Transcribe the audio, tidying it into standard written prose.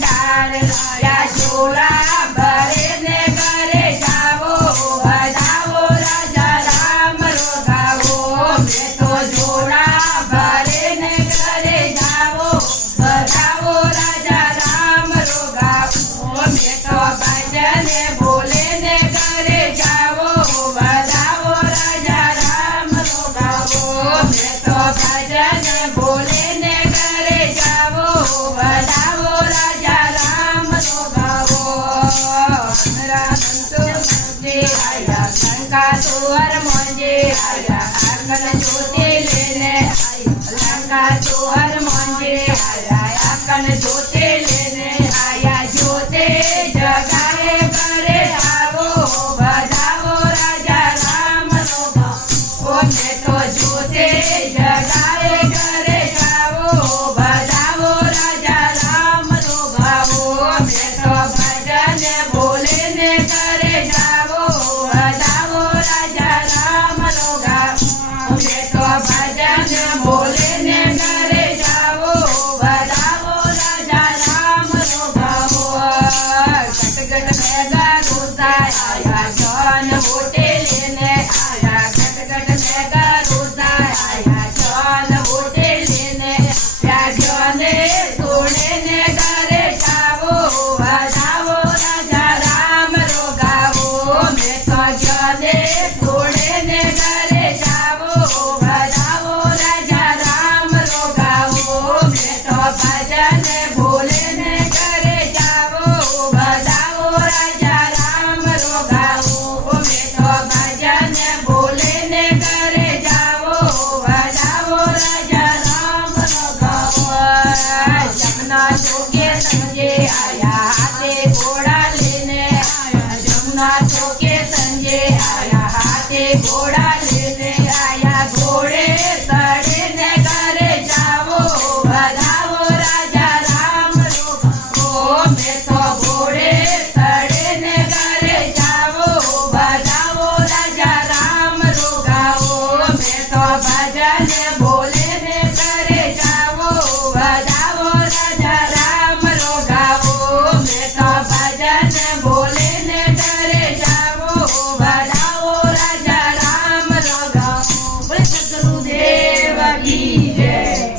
भंडार या झोला भरे ने करे जावो बजावो राजा राम रो गावो मैं तो झोला भरे ने करे जावो बजावो राजा राम रो गावो मैं तो भजन बोले ने करे जावो बजावो राजा राम रो गावो मैं तो भजन बोले ने करे जावो बजावो राजा राम रो गावो संतो मुझे आया लंका तोहर मुझे आया आंगन ज्योति लेने आया लंका तोहर मुझे आया आंगन ज्योति लेने आया ज्योति जगाए करे आवो बजावो राजा राम रो गावो मैं तो ज्योति जगाए करे जावो बजावो राजा राम रो गावो मैं तो भजन बोले ने करे जावो बजावो राजा राम रो गावो मैं तो भजन बोले ने करे जावो बजावो राजा राम रो गावो गट गट मेगा रोता आया जन वोटे लेने आया गट गट मेगा रोता आया जन वोटे लेने प्याजने तोड़े ने करे जावो बजावो राजा राम रो गावो मैं तो जने तोड़े ने करे जावो बजावो राजा राम रो गावो मैं तो भजन बोले ने करे जावो बजावो राजा राम रो गावो मैं तो भजन बोले ने करे जावो बजावो राजा राम रो गावो जमुना चौके संजे आया हाथे घोड़ा लेने आया जमुना चौके संजे आया हाथे घोड़ा लेने आया घोड़े सड़े ने करे जावो बजावो राजा राम रो गावो मैं तो